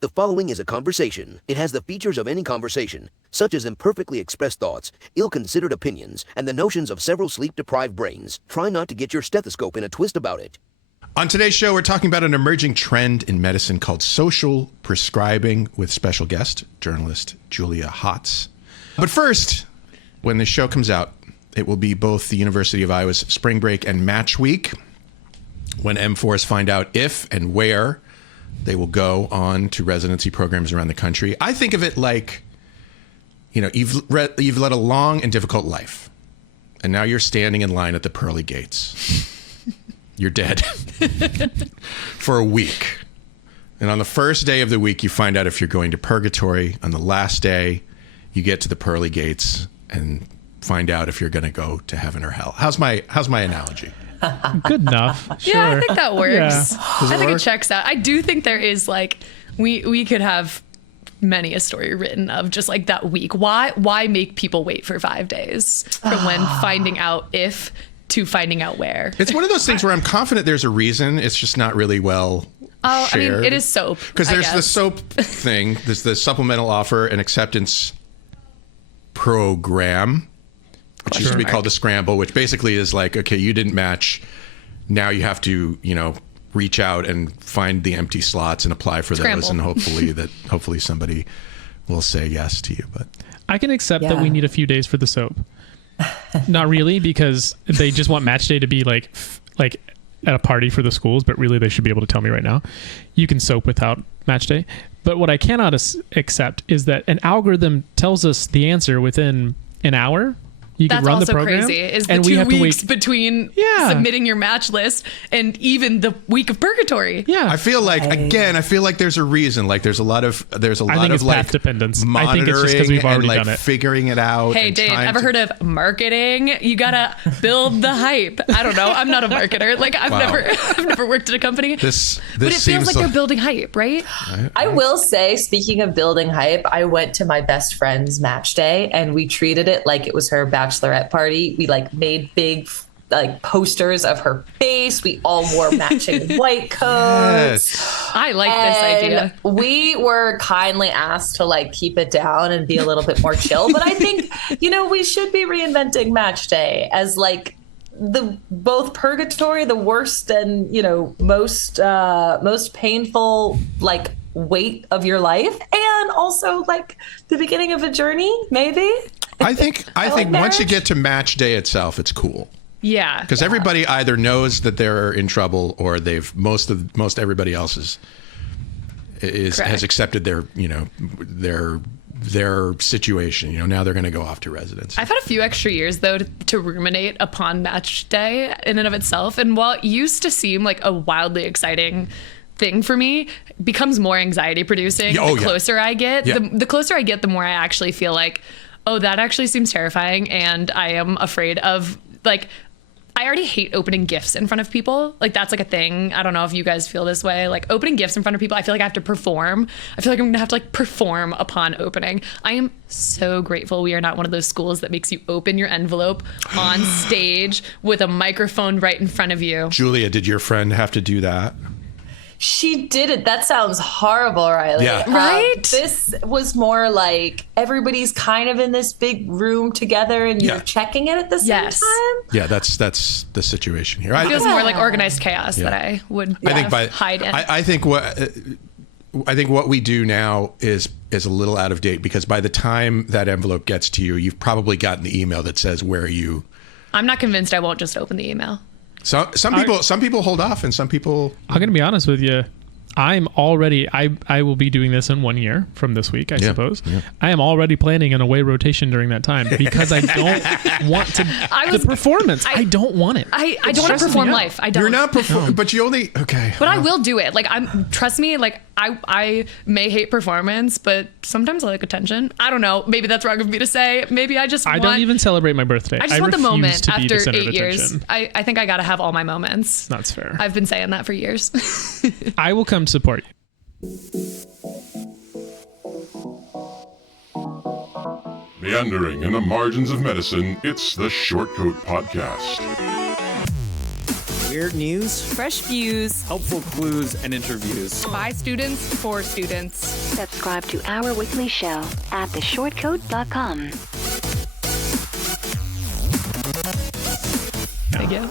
The following is a conversation. It has the features of any conversation, such as imperfectly expressed thoughts, ill-considered opinions, and the notions of several sleep-deprived brains. Try not to get your stethoscope in a twist about it. On today's show, we're talking about an emerging trend in medicine called social prescribing with special guest, journalist Julia Hotz. But first, when this show comes out, it will be both the University of Iowa's spring break and match week, when M4s find out if and where they will go on to residency programs around the country. I think of it like, you know, you've led a long and difficult life, and now you're standing in line at the pearly gates. You're dead for a week. And on the first day of the week, you find out if you're going to purgatory. On the last day, you get to the pearly gates and find out if you're going to go to heaven or hell. How's my analogy? Good enough. Sure. Yeah, I think that works. Yeah. I think it checks out. I do think there is like, we could have many a story written of just like that week. Why make people wait for 5 days from when finding out if to finding out where? It's one of those things where I'm confident there's a reason. It's just not really well shared. I mean, it is soap. Because there's the soap thing. There's the supplemental offer and acceptance program, which used to be called the scramble, which basically is like, okay, you didn't match. Now you have to, you know, reach out and find the empty slots and apply for those, and hopefully somebody will say yes to you. But I can accept that we need a few days for the soap. Not really, because they just want match day to be like at a party for the schools, but really they should be able to tell me right now, you can soap without match day. But what I cannot accept is that an algorithm tells us the answer within an hour. You That's can run also the program, crazy. Is the and we 2 have to weeks wait between submitting your match list and even the week of purgatory. Yeah, I feel like there's a reason. Like there's a lot of I think it's like path dependence. monitoring I think it's just because we've already and like done it. figuring it out. Hey, Dave, ever heard of marketing? You gotta build the hype. I don't know. I'm not a marketer. Like I've never worked at a company. This but it feels like they're building hype, right? I will say, speaking of building hype, I went to my best friend's match day and we treated it like it was her bachelorette party. We like made big like posters of her face. We all wore matching white coats. Yes. I like this idea. We were kindly asked to like keep it down and be a little bit more chill. But I think, you know, we should be reinventing match day as like the both purgatory, the worst and, you know, most painful like weight of your life, and also like the beginning of a journey, maybe. I think like once you marriage. get to match day itself, it's cool. Yeah. Because everybody either knows that they're in trouble or they've most everybody else has accepted their, you know, their situation. You know, now they're going to go off to residence. I've had a few extra years though to ruminate upon match day in and of itself, and while it used to seem like a wildly exciting thing for me, it becomes more anxiety producing the closer I get. The closer I get, the more I actually feel like, oh, that actually seems terrifying, and I am afraid of, like, I already hate opening gifts in front of people. Like, that's like a thing. I don't know if you guys feel this way. Like, opening gifts in front of people, I feel like I have to perform. I feel like I'm gonna have to like perform upon opening. I am so grateful we are not one of those schools that makes you open your envelope on stage with a microphone right in front of you. Julia, did your friend have to do that? She did it. That sounds horrible, Riley. Yeah. Right? This was more like everybody's kind of in this big room together and you're checking it at the same time. Yeah, that's the situation here. It feels more like organized chaos that I would hide in. I think what we do now is a little out of date, because by the time that envelope gets to you, you've probably gotten the email that says, where are you? I'm not convinced I won't just open the email. So some people hold off, and some people. I'm going to be honest with you. I will be doing this in 1 year from this week, I suppose. Yeah. I am already planning an away rotation during that time, because I don't want to. The performance. I don't want it. I don't want to perform life. I don't. You're not performing, but you only But I will do it. Like trust me. Like I may hate performance, but sometimes I like attention. I don't know. Maybe that's wrong of me to say. Maybe I don't even celebrate my birthday. I just want the moment after 8 years. Attention. I think I got to have all my moments. That's fair. I've been saying that for years. I will come support you. Meandering in the margins of medicine, it's the Short Coat Podcast. Weird news, fresh views, helpful clues, and interviews. By students, for students. Subscribe to our weekly show at theshortcode.com. Thank you.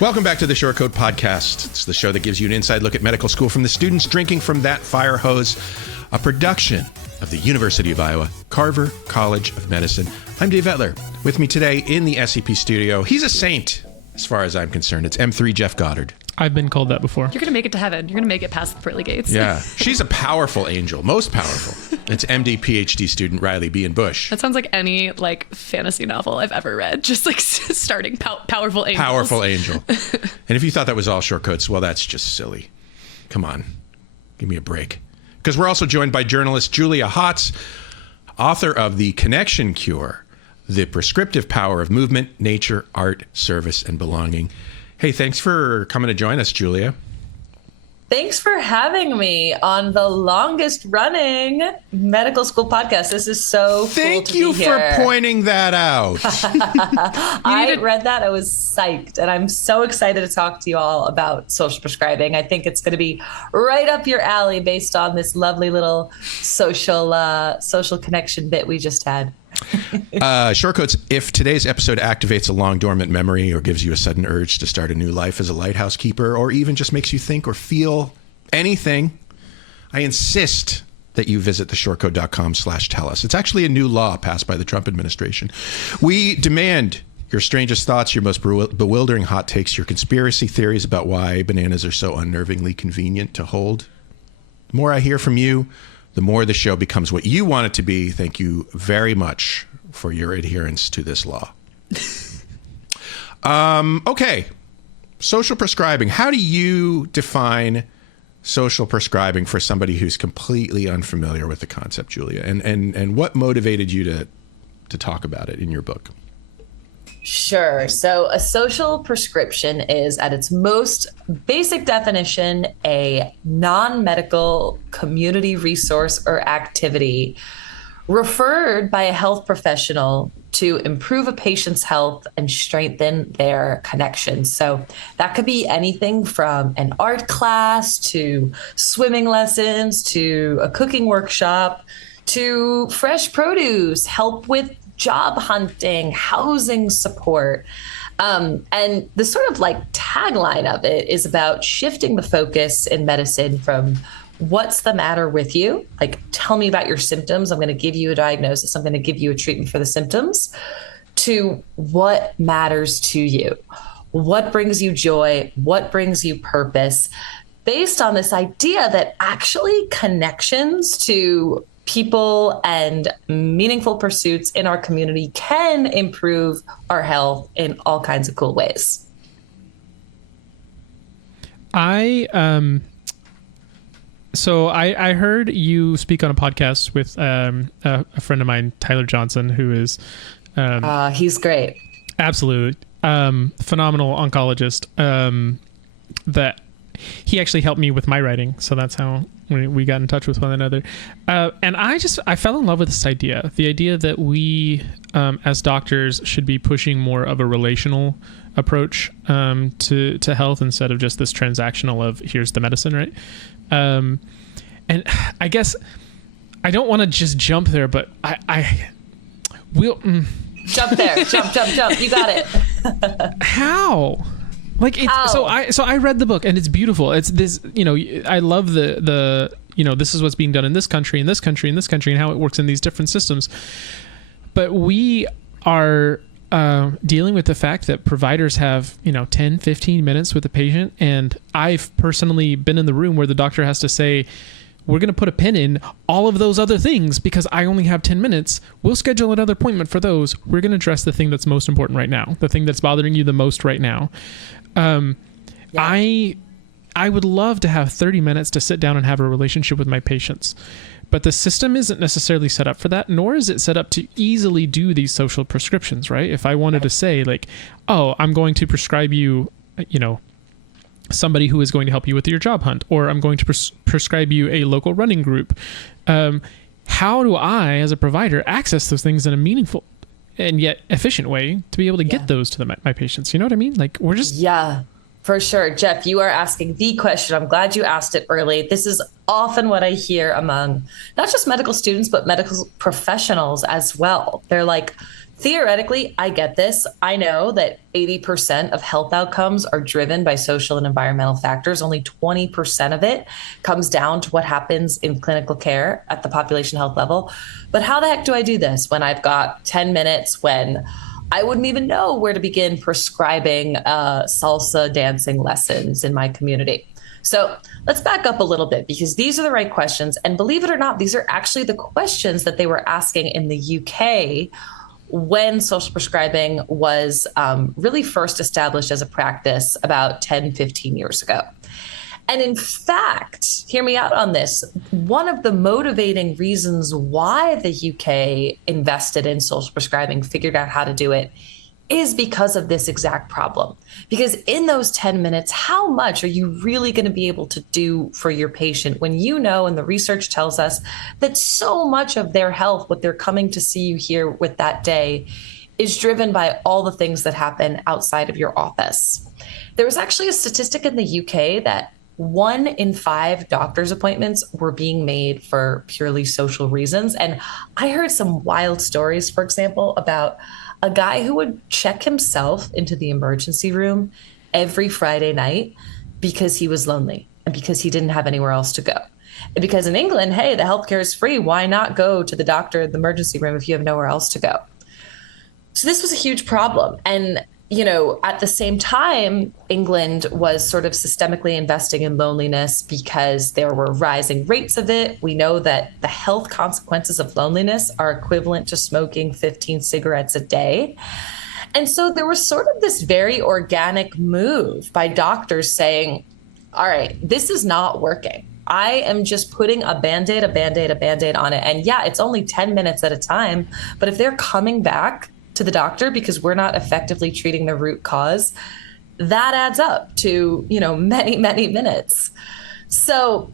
Welcome back to the Short Code Podcast. It's the show that gives you an inside look at medical school from the students drinking from that fire hose, a production of the University of Iowa, Carver College of Medicine. I'm Dave Etler. With me today in the SCP studio, he's a saint as far as I'm concerned. It's M3 Jeff Goddard. I've been called that before. You're going to make it to heaven. You're going to make it past the pearly gates. Yeah. She's a powerful angel, most powerful. It's MD, PhD student Riley Behan-Bush. That sounds like any fantasy novel I've ever read. Just starting powerful angels. Powerful angel. And if you thought that was all short codes, well, that's just silly. Come on. Give me a break. Because we're also joined by journalist Julia Hotz, author of The Connection Cure, The Prescriptive Power of Movement, Nature, Art, Service, and Belonging. Hey, thanks for coming to join us, Julia. Thanks for having me on the longest running medical school podcast. This is so cool to be here. Thank you for pointing that out. I read that. I was psyched. And I'm so excited to talk to you all about social prescribing. I think it's going to be right up your alley based on this lovely little social connection bit we just had. Short codes, if today's episode activates a long dormant memory or gives you a sudden urge to start a new life as a lighthouse keeper, or even just makes you think or feel anything, I insist that you visit theshortcode.com/tell us. It's actually a new law passed by the Trump administration. We demand your strangest thoughts, your most bewildering hot takes, your conspiracy theories about why bananas are so unnervingly convenient to hold. The more I hear from you, the more the show becomes what you want it to be. Thank you very much for your adherence to this law. Okay. Social prescribing. How do you define social prescribing for somebody who's completely unfamiliar with the concept, Julia? And what motivated you to talk about it in your book? Sure. So a social prescription is, at its most basic definition, a non-medical community resource or activity referred by a health professional to improve a patient's health and strengthen their connections. So that could be anything from an art class to swimming lessons to a cooking workshop to fresh produce, help with job hunting, housing support. And the sort of tagline of it is about shifting the focus in medicine from what's the matter with you? Tell me about your symptoms. I'm going to give you a diagnosis. I'm going to give you a treatment for the symptoms, to what matters to you? What brings you joy? What brings you purpose? Based on this idea that actually connections to people and meaningful pursuits in our community can improve our health in all kinds of cool ways. I heard you speak on a podcast with a friend of mine, Tyler Johnson, who is he's great. Absolutely phenomenal oncologist. That he actually helped me with my writing, so that's how we got in touch with one another. And I fell in love with this idea, the idea that we as doctors should be pushing more of a relational approach to health instead of just this transactional of here's the medicine, right? And I guess I don't want to just jump there, but I will jump there. Jump. You got it. How? So I read the book and it's beautiful. It's this, I love the this is what's being done in this country, in this country, in this country, and how it works in these different systems. But we are dealing with the fact that providers have, 10, 15 minutes with the patient. And I've personally been in the room where the doctor has to say, we're going to put a pin in all of those other things because I only have 10 minutes. We'll schedule another appointment for those. We're going to address the thing that's most important right now, the thing that's bothering you the most right now. I would love to have 30 minutes to sit down and have a relationship with my patients. But the system isn't necessarily set up for that, nor is it set up to easily do these social prescriptions, right? If I wanted to say I'm going to prescribe you, somebody who is going to help you with your job hunt, or I'm going to prescribe you a local running group. How do I, as a provider, access those things in a meaningful and yet efficient way to be able to get those to my patients? You know what I mean? We're just... Yeah. For sure. Jeff, you are asking the question. I'm glad you asked it early. This is often what I hear among not just medical students, but medical professionals as well. They're like, theoretically, I get this. I know that 80% of health outcomes are driven by social and environmental factors. Only 20% of it comes down to what happens in clinical care at the population health level. But how the heck do I do this when I've got 10 minutes, when I wouldn't even know where to begin prescribing salsa dancing lessons in my community? So let's back up a little bit, because these are the right questions. And believe it or not, these are actually the questions that they were asking in the UK when social prescribing was really first established as a practice about 10, 15 years ago. And in fact, hear me out on this, one of the motivating reasons why the UK invested in social prescribing, figured out how to do it, is because of this exact problem. Because in those 10 minutes, how much are you really going to be able to do for your patient when you know, and the research tells us, that so much of their health, what they're coming to see you here with that day, is driven by all the things that happen outside of your office. There was actually a statistic in the UK that 1 in 5 doctor's appointments were being made for purely social reasons. And I heard some wild stories, for example, about a guy who would check himself into the emergency room every Friday night because he was lonely and because he didn't have anywhere else to go. And because in England, hey, the healthcare is free. Why not go to the doctor in the emergency room if you have nowhere else to go? So this was a huge problem. And you know, at the same time, England was sort of systemically investing in loneliness because there were rising rates of it. We know that the health consequences of loneliness are equivalent to smoking 15 cigarettes a day. And so there was sort of this very organic move by doctors saying, all right, this is not working. I am just putting a Band-Aid on it. And yeah, it's only 10 minutes at a time. But if they're coming back to the doctor because we're not effectively treating the root cause, that adds up to, you know, many, many minutes. So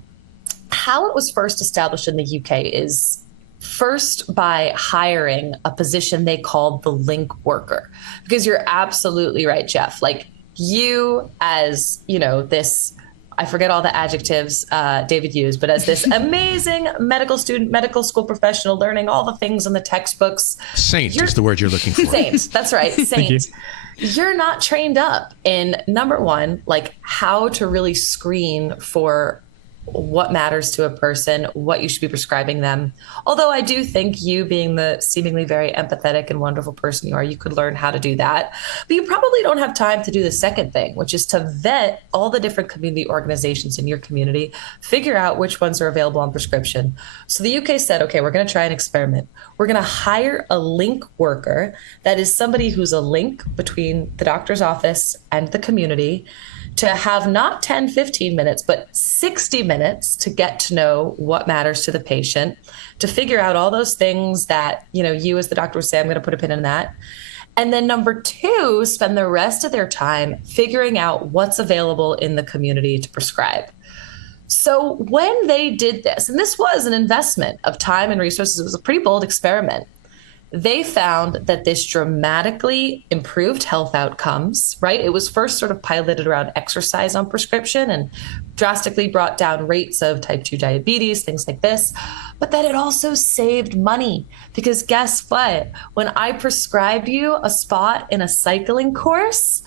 how it was first established in the UK is first by hiring a position they called the link worker. Because you're absolutely right, Jeff. Like, you as, you know, this, I forget all the adjectives David used, but as this amazing medical student, medical school professional, learning all the things in the textbooks. Saint is the word you're looking for. Saint, that's right, saint. You're not trained up in, number one, like how to really screen for what matters to a person, what you should be prescribing them. Although I do think you, being the seemingly very empathetic and wonderful person you are, you could learn how to do that. But you probably don't have time to do the second thing, which is to vet all the different community organizations in your community, figure out which ones are available on prescription. So the UK said, okay, we're going to try an experiment. We're going to hire a link worker, that is somebody who's a link between the doctor's office and the community, to have not 10, 15 minutes, but 60 minutes to get to know what matters to the patient, to figure out all those things that, you know, you as the doctor would say, I'm going to put a pin in that. And then number 2, spend the rest of their time figuring out what's available in the community to prescribe. So when they did this, and this was an investment of time and resources, it was a pretty bold experiment. They found that this dramatically improved health outcomes, right? It was first sort of piloted around exercise on prescription and drastically brought down rates of type 2 diabetes, things like this. But that it also saved money, because guess what? When I prescribed you a spot in a cycling course,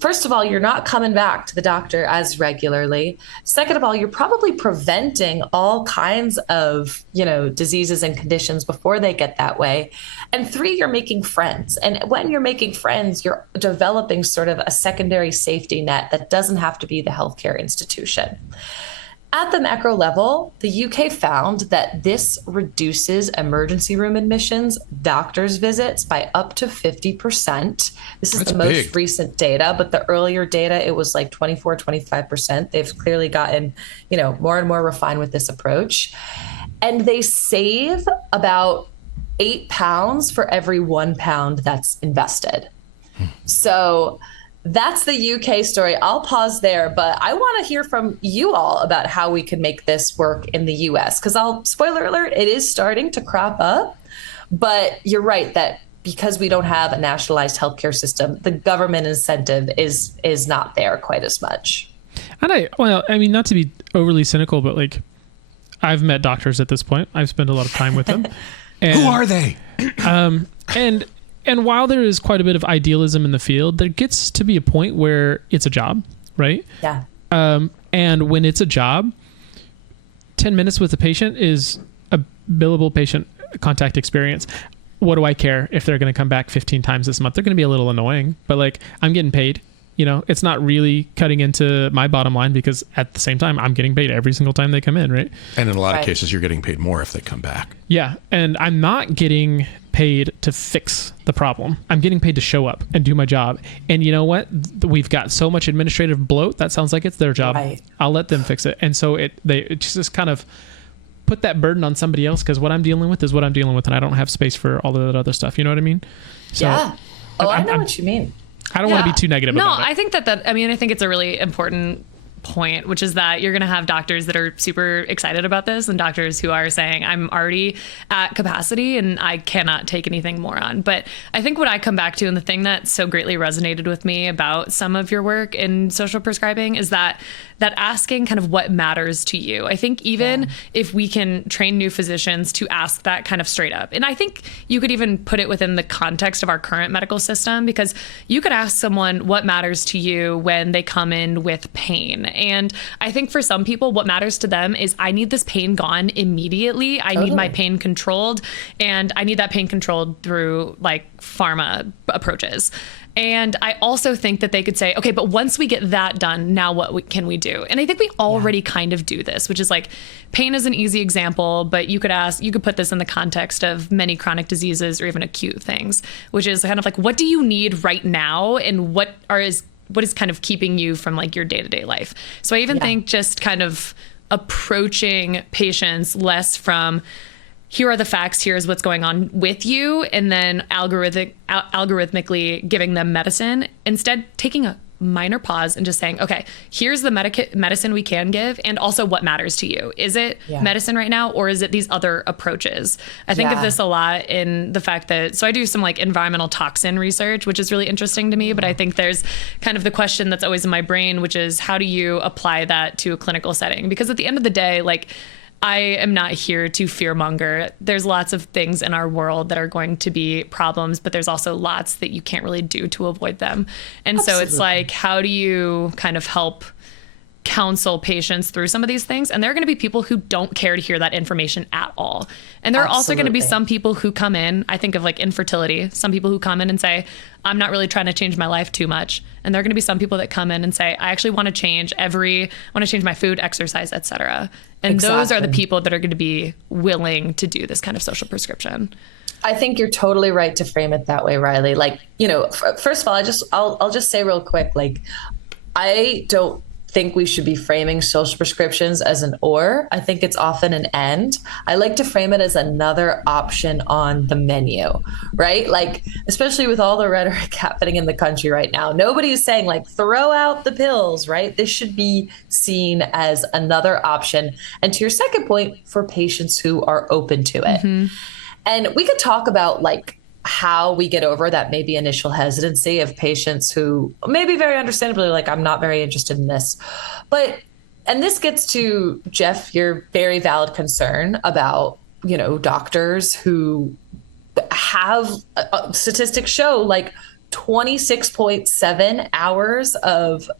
first of all, you're not coming back to the doctor as regularly. Second of all, you're probably preventing all kinds of, you know, diseases and conditions before they get that way. And 3, you're making friends. And when you're making friends, you're developing sort of a secondary safety net that doesn't have to be the healthcare institution. At the macro level, the UK found that this reduces emergency room admissions, doctor's visits by up to 50%. This is the most recent data, but the earlier data, it was like 24, 25%. They've clearly gotten, you know, more and more refined with this approach. And they save about £8 for every £1 that's invested. So that's the UK story. I'll pause there, but I want to hear from you all about how we can make this work in the US. Because spoiler alert, it is starting to crop up. But you're right that because we don't have a nationalized healthcare system, the government incentive is not there quite as much. And I mean, not to be overly cynical, but like, I've met doctors at this point. I've spent a lot of time with them. And, who are they? And while there is quite a bit of idealism in the field, there gets to be a point where it's a job, right? Yeah. And when it's a job, 10 minutes with a patient is a billable patient contact experience. What do I care if they're going to come back 15 times this month? They're going to be a little annoying, but like, I'm getting paid. You know, it's not really cutting into my bottom line because at the same time, I'm getting paid every single time they come in, right? And in a lot of cases, you're getting paid more if they come back. Yeah. And I'm not getting paid to fix the problem. I'm getting paid to show up and do my job. And you know what? We've got so much administrative bloat. That sounds like it's their job. Right. I'll let them fix it. And so it just kind of put that burden on somebody else because what I'm dealing with is what I'm dealing with. And I don't have space for all of that other stuff. You know what I mean? So yeah. Oh, I know what you mean. I don't want to be too negative about it. No, I think I think it's a really important point, which is that you're going to have doctors that are super excited about this and doctors who are saying, I'm already at capacity and I cannot take anything more on. But I think what I come back to, and the thing that so greatly resonated with me about some of your work in social prescribing, is that asking kind of what matters to you. I think even if we can train new physicians to ask that kind of straight up, and I think you could even put it within the context of our current medical system, because you could ask someone what matters to you when they come in with pain. And I think for some people, what matters to them is, I need this pain gone immediately. I need my pain controlled, and I need that pain controlled through like pharma approaches. And I also think that they could say, okay, but once we get that done, now what can we do? And I think we already kind of do this, which is like, pain is an easy example, but you could put this in the context of many chronic diseases or even acute things, which is kind of like, what do you need right now? And what is kind of keeping you from like your day-to-day life? So I even think just kind of approaching patients less from, here are the facts, here's what's going on with you, and then algorithmically giving them medicine. Instead, taking a minor pause and just saying, okay, here's the medicine we can give, and also what matters to you. Is it medicine right now, or is it these other approaches? I think of this a lot in the fact that, so I do some like environmental toxin research, which is really interesting to me, but I think there's kind of the question that's always in my brain, which is, how do you apply that to a clinical setting? Because at the end of the day, like, I am not here to fearmonger. There's lots of things in our world that are going to be problems, but there's also lots that you can't really do to avoid them. And so it's like, how do you kind of help counsel patients through some of these things? And there are going to be people who don't care to hear that information at all. And there are also going to be some people who come in, I think of like infertility, some people who come in and say, I'm not really trying to change my life too much. And there are going to be some people that come in and say, I actually want to change my food, exercise, etc. And those are the people that are going to be willing to do this kind of social prescription. I think you're totally right to frame it that way, Riley. Like, you know, first of all, I'll just say real quick, like, I don't think we should be framing social prescriptions as an or. I think it's often an and. I like to frame it as another option on the menu, right? Like, especially with all the rhetoric happening in the country right now, nobody is saying like, throw out the pills, right? This should be seen as another option. And to your second point, for patients who are open to it. Mm-hmm. And we could talk about like how we get over that maybe initial hesitancy of patients who maybe very understandably like, I'm not very interested in this. And this gets to, Jeff, your very valid concern about, you know, doctors who have statistics show like 26.7 hours of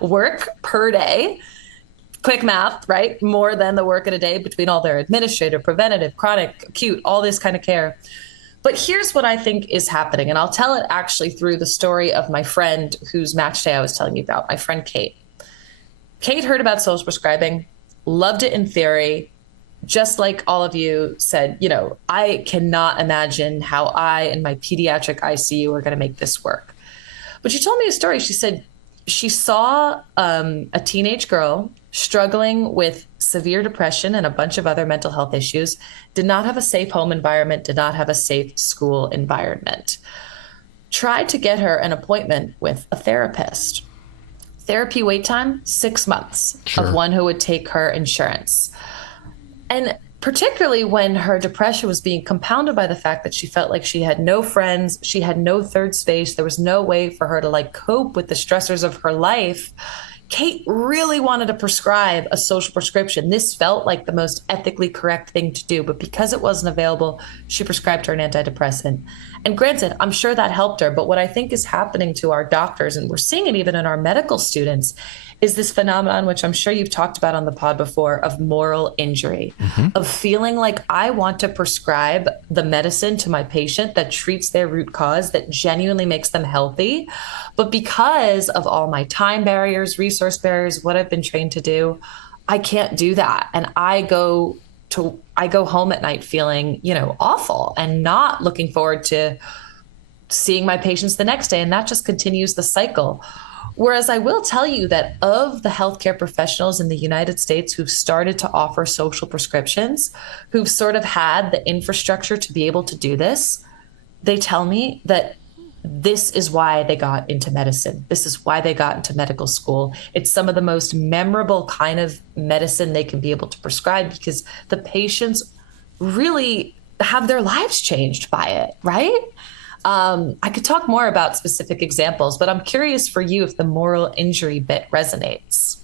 work per day. Quick math, right? More than the work in a day between all their administrative, preventative, chronic, acute, all this kind of care. But here's what I think is happening. And I'll tell it actually through the story of my friend whose match day I was telling you about, my friend Kate. Kate heard about social prescribing, loved it in theory, just like all of you said, you know, I cannot imagine how I and my pediatric ICU are going to make this work. But she told me a story. She said she saw a teenage girl struggling with severe depression and a bunch of other mental health issues, did not have a safe home environment, did not have a safe school environment. Tried to get her an appointment with a therapist. Therapy wait time, 6 months of one who would take her insurance. And particularly when her depression was being compounded by the fact that she felt like she had no friends, she had no third space, there was no way for her to like cope with the stressors of her life. Kate really wanted to prescribe a social prescription. This felt like the most ethically correct thing to do, but because it wasn't available, she prescribed her an antidepressant. And granted, I'm sure that helped her, but what I think is happening to our doctors, and we're seeing it even in our medical students, is this phenomenon, which I'm sure you've talked about on the pod before, of moral injury, of feeling like I want to prescribe the medicine to my patient that treats their root cause, that genuinely makes them healthy. But because of all my time barriers, resource barriers, what I've been trained to do, I can't do that. And I go home at night feeling, awful and not looking forward to seeing my patients the next day. And that just continues the cycle. Whereas I will tell you that of the healthcare professionals in the United States who've started to offer social prescriptions, who've sort of had the infrastructure to be able to do this, they tell me that this is why they got into medicine. This is why they got into medical school. It's some of the most memorable kind of medicine they can be able to prescribe because the patients really have their lives changed by it, right? I could talk more about specific examples, but I'm curious for you if the moral injury bit resonates.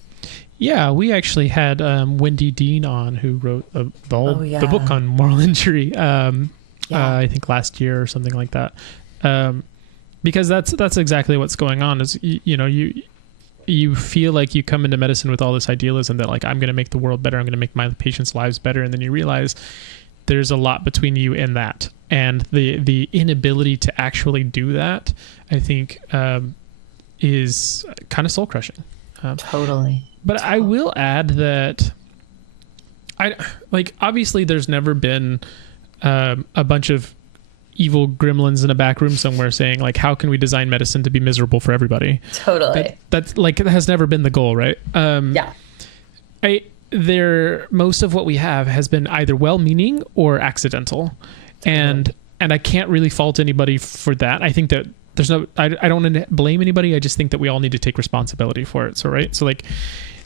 Yeah, we actually had Wendy Dean on, who wrote the book on moral injury, I think last year or something like that. Because that's exactly what's going on is, you feel like you come into medicine with all this idealism that like, I'm going to make the world better. I'm going to make my patients' lives better. And then you realize there's a lot between you and that. And the inability to actually do that, I think, is kind of soul crushing. Totally. But I will add that obviously there's never been a bunch of evil gremlins in a back room somewhere saying like, how can we design medicine to be miserable for everybody? Totally. That's like, that has never been the goal, right? Most of what we have has been either well-meaning or accidental. And I can't really fault anybody for that. I think that I don't want to blame anybody. I just think that we all need to take responsibility for it. So, right. So like,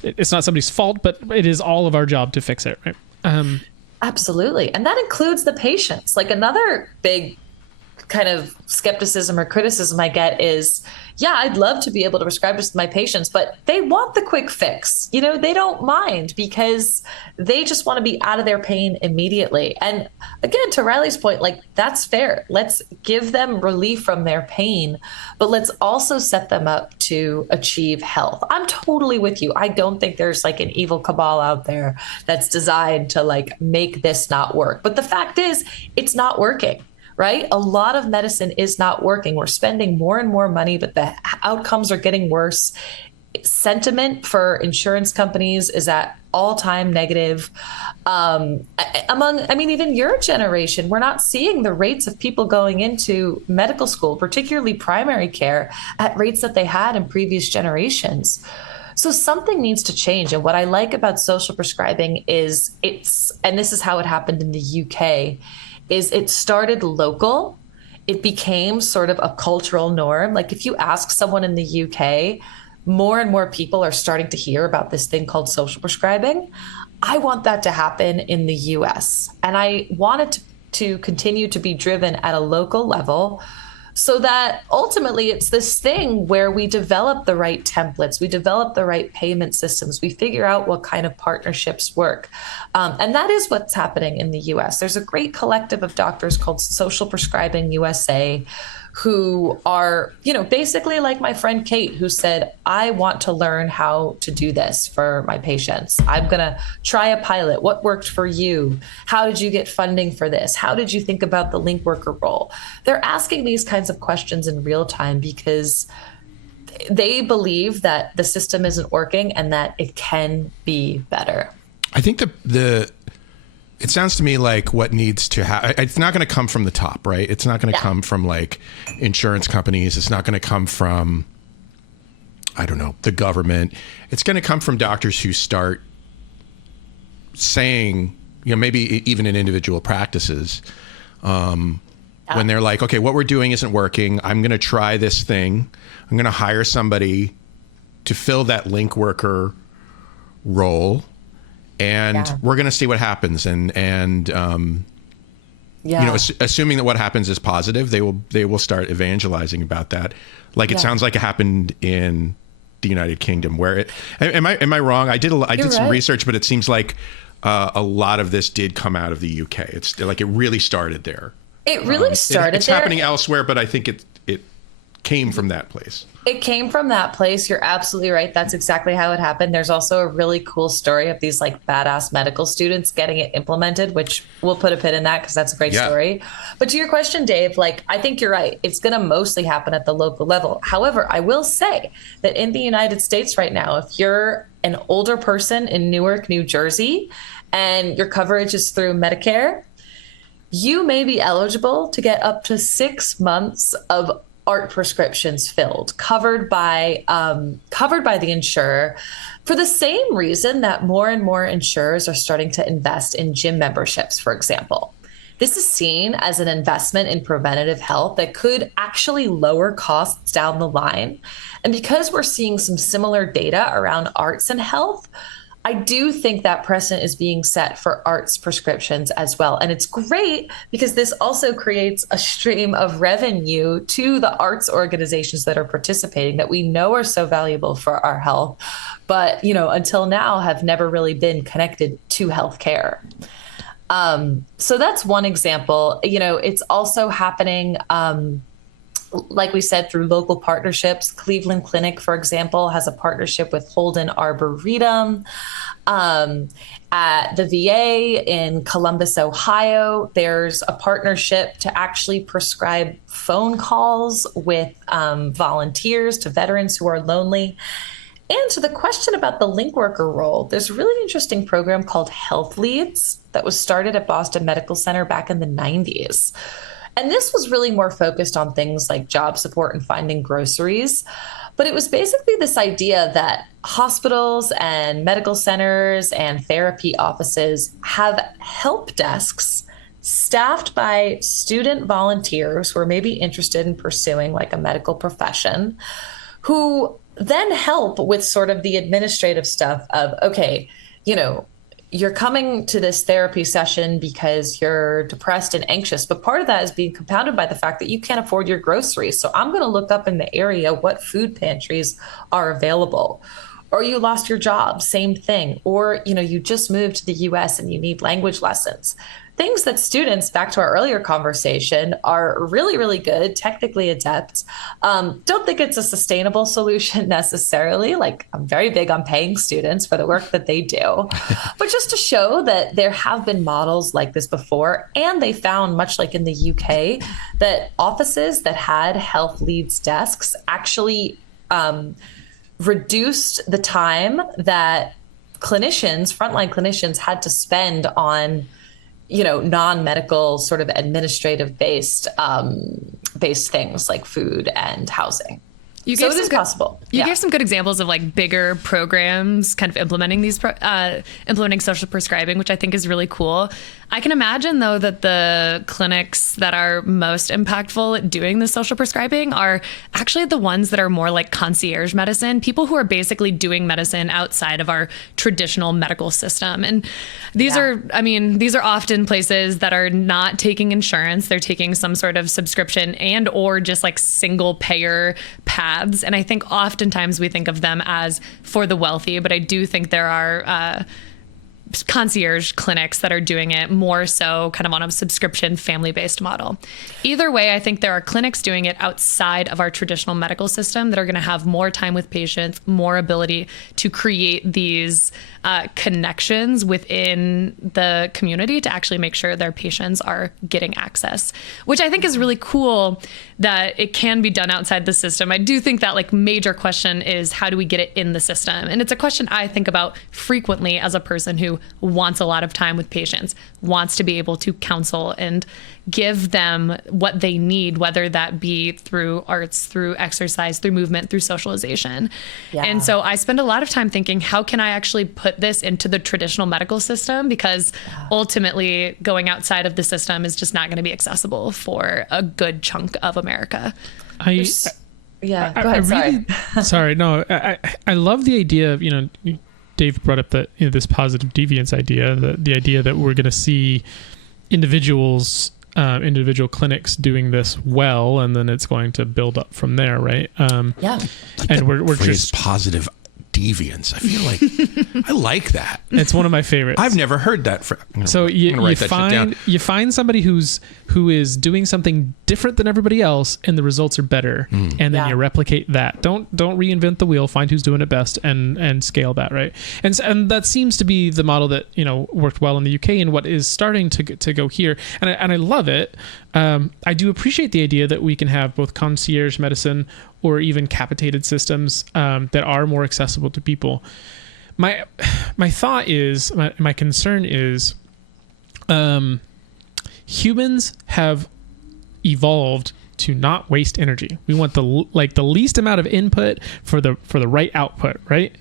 it's not somebody's fault, but it is all of our job to fix it. Right. Absolutely. And that includes the patients. Like another big kind of skepticism or criticism I get is, I'd love to be able to prescribe this to my patients, but they want the quick fix. They don't mind because they just want to be out of their pain immediately. And again, to Riley's point, like that's fair. Let's give them relief from their pain, but let's also set them up to achieve health. I'm totally with you. I don't think there's like an evil cabal out there that's designed to like make this not work. But the fact is, it's not working. Right? A lot of medicine is not working. We're spending more and more money, but the outcomes are getting worse. Sentiment for insurance companies is at all-time negative. Even your generation, we're not seeing the rates of people going into medical school, particularly primary care, at rates that they had in previous generations. So something needs to change. And what I like about social prescribing is and this is how it happened in the UK, is it started local. It became sort of a cultural norm. Like if you ask someone in the UK, more and more people are starting to hear about this thing called social prescribing. I want that to happen in the US. And I want it to continue to be driven at a local level so that ultimately it's this thing where we develop the right templates, we develop the right payment systems, we figure out what kind of partnerships work. And that is what's happening in the US. There's a great collective of doctors called Social Prescribing USA who are, basically like my friend Kate, who said, I want to learn how to do this for my patients. I'm going to try a pilot. What worked for you? How did you get funding for this? How did you think about the link worker role? They're asking these kinds of questions in real time because they believe that the system isn't working and that it can be better. I think it sounds to me like what needs to happen, it's not going to come from the top, right? It's not going to come from like insurance companies. It's not going to come from, I don't know, the government. It's going to come from doctors who start saying, maybe even in individual practices, when they're like, okay, what we're doing isn't working. I'm going to try this thing. I'm going to hire somebody to fill that link worker role. and we're going to see what happens. And assuming that what happens is positive, they will start evangelizing about that. Like it sounds like it happened in the United Kingdom, where am I wrong? I did some research, but it seems like a lot of this did come out of the UK. It's like it really started there. It really started it's there. It's happening elsewhere, but I think it came from that place. It came from that place. You're absolutely right. That's exactly how it happened. There's also a really cool story of these like badass medical students getting it implemented, which we'll put a pin in that because that's a great story. But to your question, Dave, like I think you're right. It's going to mostly happen at the local level. However, I will say that in the United States right now, if you're an older person in Newark, New Jersey, and your coverage is through Medicare, you may be eligible to get up to 6 months of art prescriptions filled, covered by the insurer, for the same reason that more and more insurers are starting to invest in gym memberships, for example. This is seen as an investment in preventative health that could actually lower costs down the line. And because we're seeing some similar data around arts and health, I do think that precedent is being set for arts prescriptions as well. And it's great because this also creates a stream of revenue to the arts organizations that are participating that we know are so valuable for our health, but, until now have never really been connected to healthcare. So that's one example. It's also happening, like we said, through local partnerships. Cleveland Clinic, for example, has a partnership with Holden Arboretum. At the VA in Columbus, Ohio, there's a partnership to actually prescribe phone calls with volunteers to veterans who are lonely. And to the question about the link worker role, there's a really interesting program called Health Leads that was started at Boston Medical Center back in the 90s. And this was really more focused on things like job support and finding groceries. But it was basically this idea that hospitals and medical centers and therapy offices have help desks staffed by student volunteers who are maybe interested in pursuing like a medical profession, who then help with sort of the administrative stuff of, okay, you're coming to this therapy session because you're depressed and anxious, but part of that is being compounded by the fact that you can't afford your groceries. So I'm going to look up in the area what food pantries are available. Or you lost your job, same thing. Or, you just moved to the US and you need language lessons. Things that students, back to our earlier conversation, are really, really good, technically adept. Don't think it's a sustainable solution necessarily. Like, I'm very big on paying students for the work that they do. But just to show that there have been models like this before, and they found, much like in the UK, that offices that had health leads desks actually reduced the time that frontline clinicians had to spend on non-medical sort of administrative based things like food and housing. So it is possible. You gave some good examples of like bigger programs kind of implementing implementing social prescribing, which I think is really cool. I can imagine, though, that the clinics that are most impactful at doing the social prescribing are actually the ones that are more like concierge medicine, people who are basically doing medicine outside of our traditional medical system. And these are often places that are not taking insurance. They're taking some sort of subscription and or just like single payer paths. And I think oftentimes we think of them as for the wealthy, but I do think there are concierge clinics that are doing it more so kind of on a subscription family-based model. Either way, I think there are clinics doing it outside of our traditional medical system that are going to have more time with patients, more ability to create these connections within the community to actually make sure their patients are getting access, which I think is really cool that it can be done outside the system. I do think that like major question is how do we get it in the system? And it's a question I think about frequently as a person who wants a lot of time with patients, wants to be able to counsel and give them what they need, whether that be through arts, through exercise, through movement, through socialization. Yeah. And so I spend a lot of time thinking, how can I actually put this into the traditional medical system? Because ultimately going outside of the system is just not going to be accessible for a good chunk of America. Go ahead. I love the idea of, Dave brought up that this positive deviance idea, the idea that we're going to see individual clinics doing this well, and then it's going to build up from there, right? Yeah. And we're just positive deviance. I feel like I like that. It's one of my favorites. I've never heard that. So you find somebody who is doing something different than everybody else, and the results are better, and then you replicate that. Don't reinvent the wheel. Find who's doing it best and scale that, right? And that seems to be the model that worked well in the UK and what is starting to go here. And I love it. I do appreciate the idea that we can have both concierge medicine or even capitated systems that are more accessible to people. My thought is, my concern is, humans have evolved to not waste energy. We want the least amount of input for the right output, right?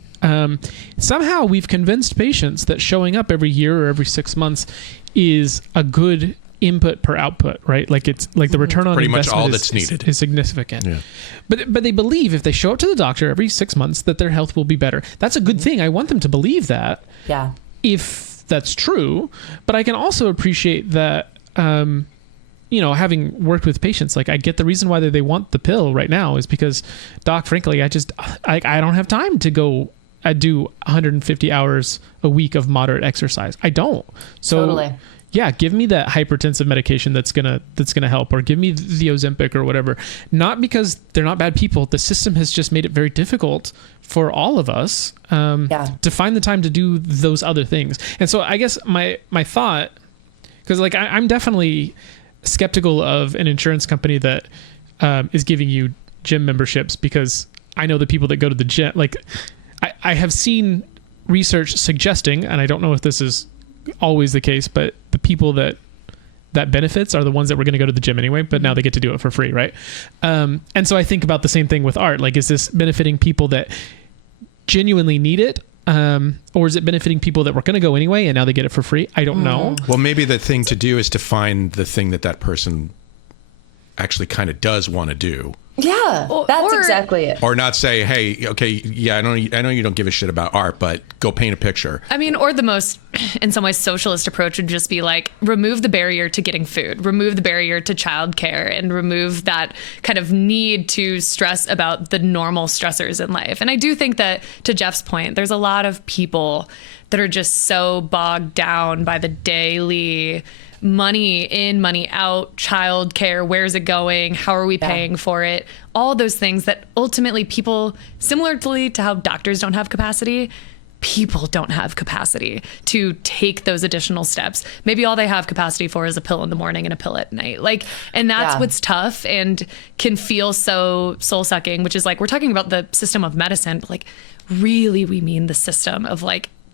Somehow we've convinced patients that showing up every year or every 6 months is a good input per output, right? Like it's like the return on pretty much investment all that's needed is significant. Yeah. But they believe if they show up to the doctor every 6 months that their health will be better. That's a good thing. I want them to believe that. Yeah. If that's true, but I can also appreciate that having worked with patients, like I get the reason why they want the pill right now is because, doc, frankly, I don't have time to go do 150 hours a week of moderate exercise. I don't. So totally. Yeah, give me that hypertensive medication that's gonna help, or give me the Ozempic or whatever. Not because they're not bad people. The system has just made it very difficult for all of us to find the time to do those other things. And so I guess my thought, because like I'm definitely skeptical of an insurance company that is giving you gym memberships, because I know the people that go to the gym, like I have seen research suggesting, and I don't know if this is always the case, but the people that benefits are the ones that were going to go to the gym anyway, but now they get to do it for free, right? And so I think about the same thing with art. Like, is this benefiting people that genuinely need it? Or is it benefiting people that were going to go anyway and now they get it for free? I don't know. Well, maybe the thing to do is to find the thing that person actually kind of does want to do. Yeah, that's exactly it. Or not say, hey, okay, yeah, I know you don't give a shit about art, but go paint a picture. I mean, or the most, in some ways, socialist approach would just be like, remove the barrier to getting food, remove the barrier to childcare, and remove that kind of need to stress about the normal stressors in life. And I do think that, to Jeff's point, there's a lot of people that are just so bogged down by the daily money in, money out, childcare, where's it going, how are we paying for it, all those things that ultimately people, similarly to how doctors don't have capacity, people don't have capacity to take those additional steps. Maybe all they have capacity for is a pill in the morning and a pill at night. And that's what's tough and can feel so soul-sucking, which is like, we're talking about the system of medicine, but really we mean the system of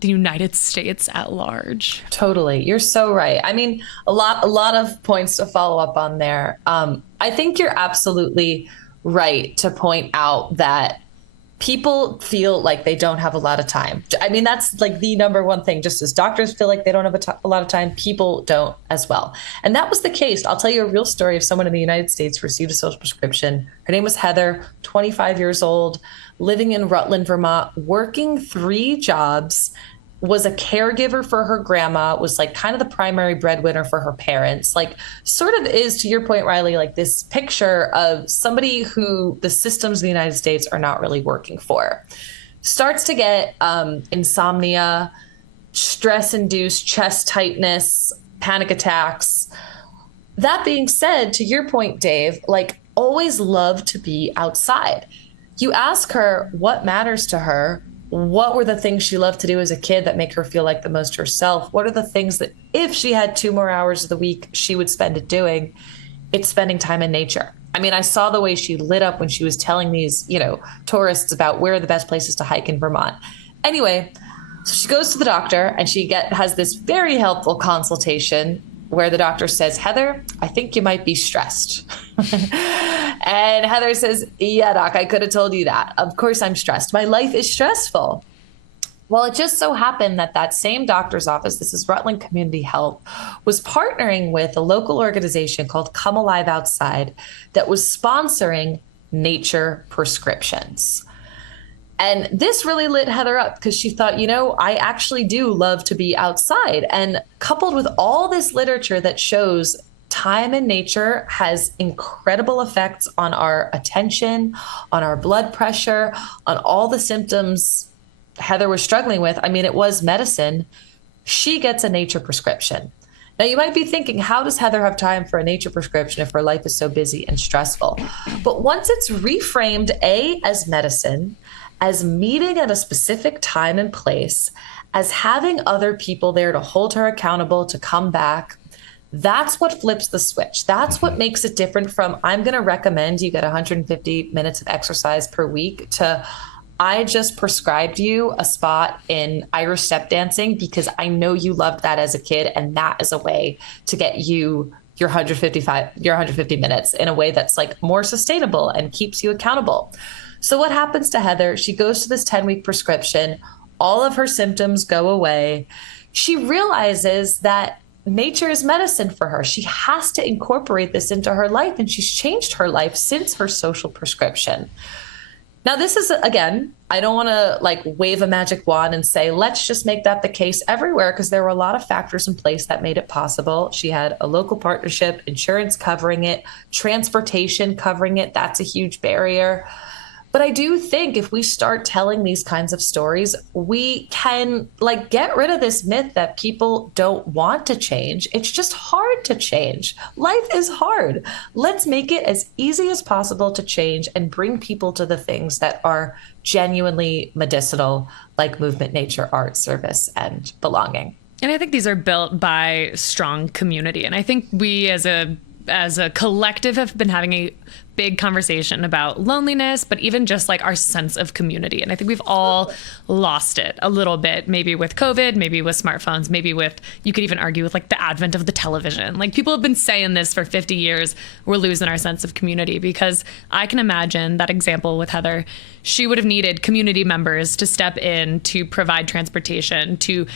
the United States at large. Totally. You're so right. I mean, a lot of points to follow up on there. I think you're absolutely right to point out that people feel like they don't have a lot of time. I mean, that's the number one thing. Just as doctors feel like they don't have a lot of time, people don't as well. And that was the case. I'll tell you a real story of someone in the United States who received a social prescription. Her name was Heather, 25 years old, living in Rutland, Vermont, working 3 jobs, was a caregiver for her grandma, was kind of the primary breadwinner for her parents, sort of is, to your point, Riley, this picture of somebody who the systems of the United States are not really working for. Starts to get insomnia, stress-induced chest tightness, panic attacks. That being said, to your point, Dave, always loved to be outside. You ask her what matters to her. What were the things she loved to do as a kid that make her feel like the most herself? What are the things that if she had 2 more hours of the week, she would spend it doing? It's spending time in nature. I mean, I saw the way she lit up when she was telling these, tourists about where are the best places to hike in Vermont. Anyway, so she goes to the doctor and she has this very helpful consultation where the doctor says, Heather, I think you might be stressed. And Heather says, yeah, doc, I could have told you that. Of course I'm stressed. My life is stressful. Well, it just so happened that same doctor's office, this is Rutland Community Health, was partnering with a local organization called Come Alive Outside that was sponsoring nature prescriptions. And this really lit Heather up because she thought, I actually do love to be outside. And coupled with all this literature that shows time in nature has incredible effects on our attention, on our blood pressure, on all the symptoms Heather was struggling with. I mean, it was medicine. She gets a nature prescription. Now, you might be thinking, how does Heather have time for a nature prescription if her life is so busy and stressful? But once it's reframed, as medicine, as meeting at a specific time and place, as having other people there to hold her accountable, to come back, that's what flips the switch. That's what makes it different from, I'm going to recommend you get 150 minutes of exercise per week, to I just prescribed you a spot in Irish step dancing because I know you loved that as a kid. And that is a way to get you your 150 minutes in a way that's like more sustainable and keeps you accountable. So what happens to Heather? She goes to this 10-week prescription. All of her symptoms go away. She realizes that nature is medicine for her. She has to incorporate this into her life, and she's changed her life since her social prescription. Now, this is, again, I don't want to like wave a magic wand and say, let's just make that the case everywhere, because there were a lot of factors in place that made it possible. She had a local partnership, insurance covering it, transportation covering it. That's a huge barrier. But I do think if we start telling these kinds of stories, we can like get rid of this myth that people don't want to change. It's just hard to change. Life is hard. Let's make it as easy as possible to change and bring people to the things that are genuinely medicinal, like movement, nature, art, service, and belonging. And I think these are built by strong community. And I think we as a collective have been having a big conversation about loneliness, but even just like our sense of community. And I think we've all lost it a little bit, maybe with COVID, maybe with smartphones, maybe with, you could even argue with like the advent of the television. Like people have been saying this for 50 years, we're losing our sense of community, because I can imagine that example with Heather. She would have needed community members to step in, to provide transportation, to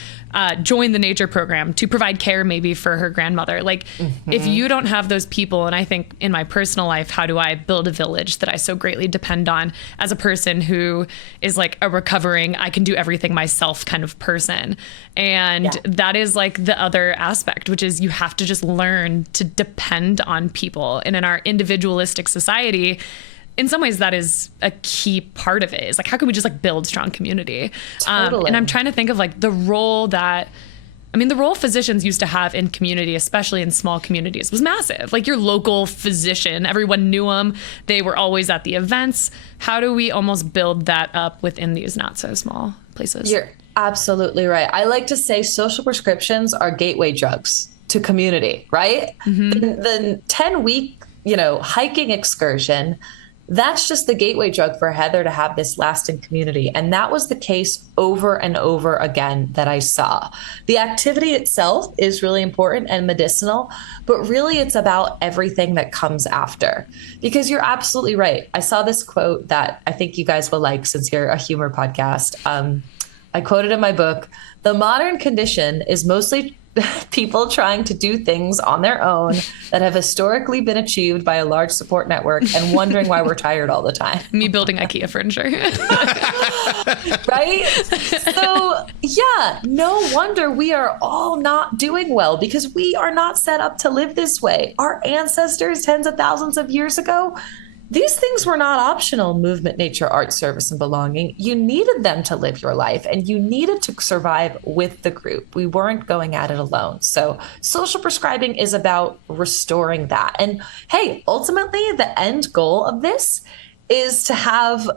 join the nature program, to provide care maybe for her grandmother. Like if you don't have those people, and I think in my personal life, how do I build a village that I so greatly depend on as a person who is like a recovering, I can do everything myself kind of person. And that is like the other aspect, which is you have to just learn to depend on people. And in our individualistic society, in some ways, that is a key part of it. Is like, how can we just like build strong community? Totally. And I'm trying to think of like the role physicians used to have in community, especially in small communities, was massive. Like your local physician, everyone knew them. They were always at the events. How do we almost build that up within these not so small places? You're absolutely right. I like to say social prescriptions are gateway drugs to community, right? The 10-week, hiking excursion, that's just the gateway drug for Heather to have this lasting community. And that was the case over and over again that I saw. The activity itself is really important and medicinal, but really it's about everything that comes after. Because you're absolutely right. I saw this quote that I think you guys will like since you're a humor podcast. I quoted in my book, "The modern condition is mostly people trying to do things on their own that have historically been achieved by a large support network and wondering why we're tired all the time." Me building IKEA furniture. Right? So yeah, no wonder we are all not doing well, because we are not set up to live this way. Our ancestors tens of thousands of years ago, these things were not optional: movement, nature, art, service, and belonging. You needed them to live your life, and you needed to survive with the group. We weren't going at it alone. So social prescribing is about restoring that. And hey, ultimately, the end goal of this is to have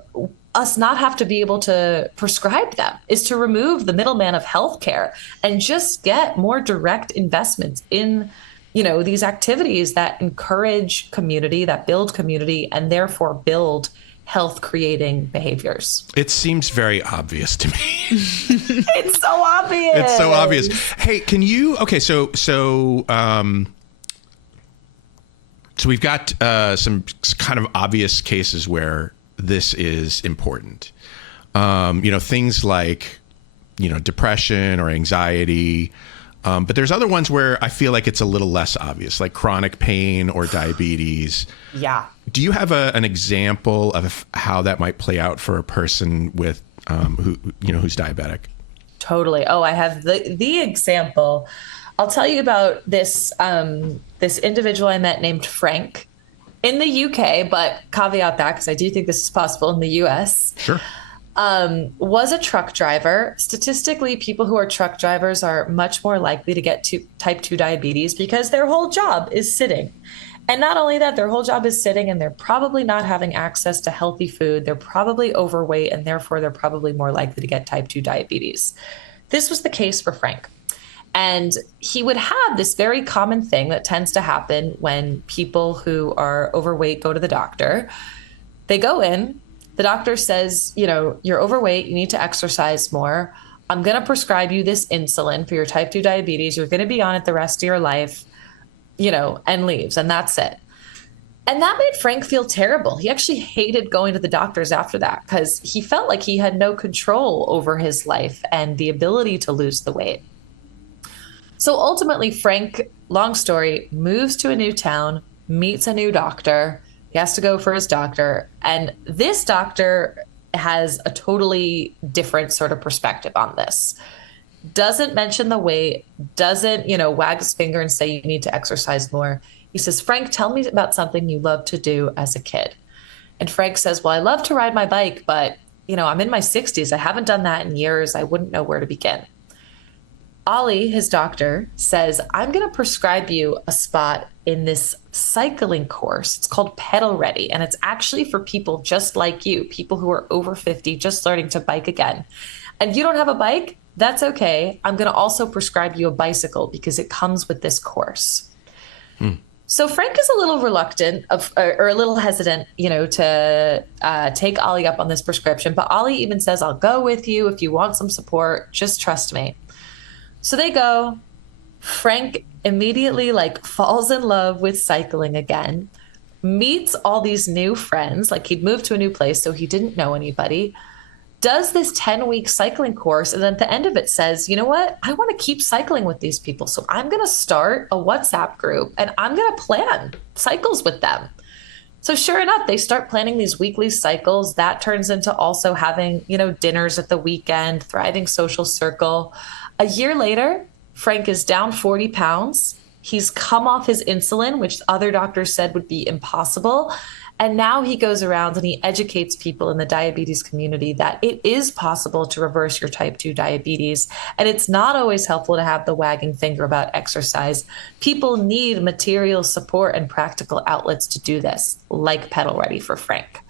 us not have to be able to prescribe them, is to remove the middleman of healthcare and just get more direct investments in these activities that encourage community, that build community, and therefore build health-creating behaviors. It seems very obvious to me. It's so obvious. It's so obvious. Hey, can you? Okay, so we've got some kind of obvious cases where this is important. Things like depression or anxiety. But there's other ones where I feel like it's a little less obvious, like chronic pain or diabetes. Yeah. Do you have an example of how that might play out for a person with who's diabetic? Totally. Oh, I have the example. I'll tell you about this this individual I met named Frank in the UK, but caveat that because I do think this is possible in the US. Sure. Was a truck driver. Statistically, people who are truck drivers are much more likely to get type 2 diabetes because their whole job is sitting. And not only that, their whole job is sitting and they're probably not having access to healthy food. They're probably overweight and therefore they're probably more likely to get type 2 diabetes. This was the case for Frank. And he would have this very common thing that tends to happen when people who are overweight go to the doctor. They go in, the doctor says, you're overweight, you need to exercise more. I'm going to prescribe you this insulin for your type 2 diabetes. You're going to be on it the rest of your life, and leaves. And that's it. And that made Frank feel terrible. He actually hated going to the doctors after that because he felt like he had no control over his life and the ability to lose the weight. So ultimately, Frank, long story, moves to a new town, meets a new doctor. He has to go for his doctor. And this doctor has a totally different sort of perspective on this. Doesn't mention the weight, doesn't, wag his finger and say you need to exercise more. He says, Frank, tell me about something you loved to do as a kid. And Frank says, well, I love to ride my bike, but, I'm in my 60s. I haven't done that in years. I wouldn't know where to begin. Ollie, his doctor, says, I'm going to prescribe you a spot in this cycling course. It's called Pedal Ready. And it's actually for people just like you, people who are over 50, just learning to bike again. And you don't have a bike? That's okay. I'm going to also prescribe you a bicycle because it comes with this course. So Frank is a little reluctant or a little hesitant, to take Ollie up on this prescription. But Ollie even says, I'll go with you if you want some support. Just trust me. So they go. Frank immediately falls in love with cycling again, meets all these new friends. He'd moved to a new place, so he didn't know anybody. Does this 10-week cycling course, and then at the end of it says, you know what? I want to keep cycling with these people. So I'm going to start a WhatsApp group and I'm going to plan cycles with them. So sure enough, they start planning these weekly cycles. That turns into also having, dinners at the weekend, thriving social circle. A year later, Frank is down 40 pounds. He's come off his insulin, which other doctors said would be impossible. And now he goes around and he educates people in the diabetes community that it is possible to reverse your type 2 diabetes. And it's not always helpful to have the wagging finger about exercise. People need material support and practical outlets to do this, like Pedal Ready for Frank.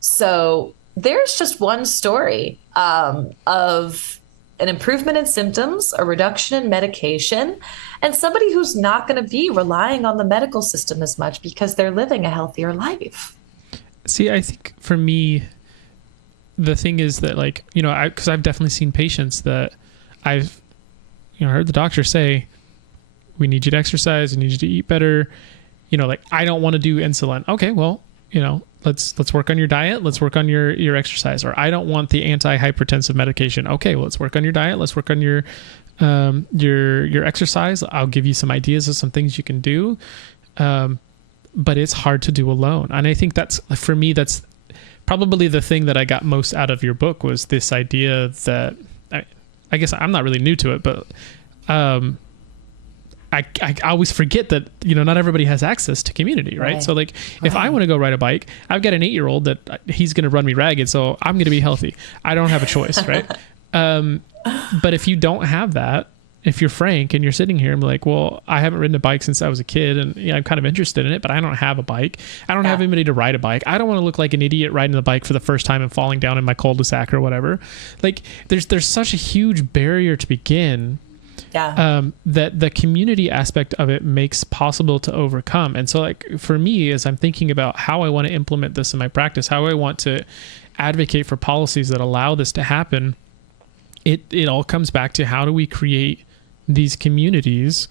So there's just one story of an improvement in symptoms, a reduction in medication, and somebody who's not going to be relying on the medical system as much because they're living a healthier life. See, I think for me, the thing is that because I've definitely seen patients that I've, heard the doctor say, we need you to exercise, we need you to eat better. I don't want to do insulin. Okay, well, let's work on your diet. Let's work on your exercise. Or I don't want the antihypertensive medication. Okay, well, let's work on your diet. Let's work on your exercise. I'll give you some ideas of some things you can do. But it's hard to do alone. And I think that's probably the thing that I got most out of your book was this idea that I guess I'm not really new to it, but I always forget that, not everybody has access to community, right? So if I want to go ride a bike, I've got an 8-year-old that he's going to run me ragged. So I'm going to be healthy. I don't have a choice. Right. But if you don't have that, if you're Frank and you're sitting here and be like, well, I haven't ridden a bike since I was a kid and I'm kind of interested in it, but I don't have a bike. I don't have anybody to ride a bike. I don't want to look like an idiot riding the bike for the first time and falling down in my cul-de-sac or whatever. There's such a huge barrier to begin. That the community aspect of it makes possible to overcome. And so for me, as I'm thinking about how I want to implement this in my practice, how I want to advocate for policies that allow this to happen, it all comes back to how do we create these communities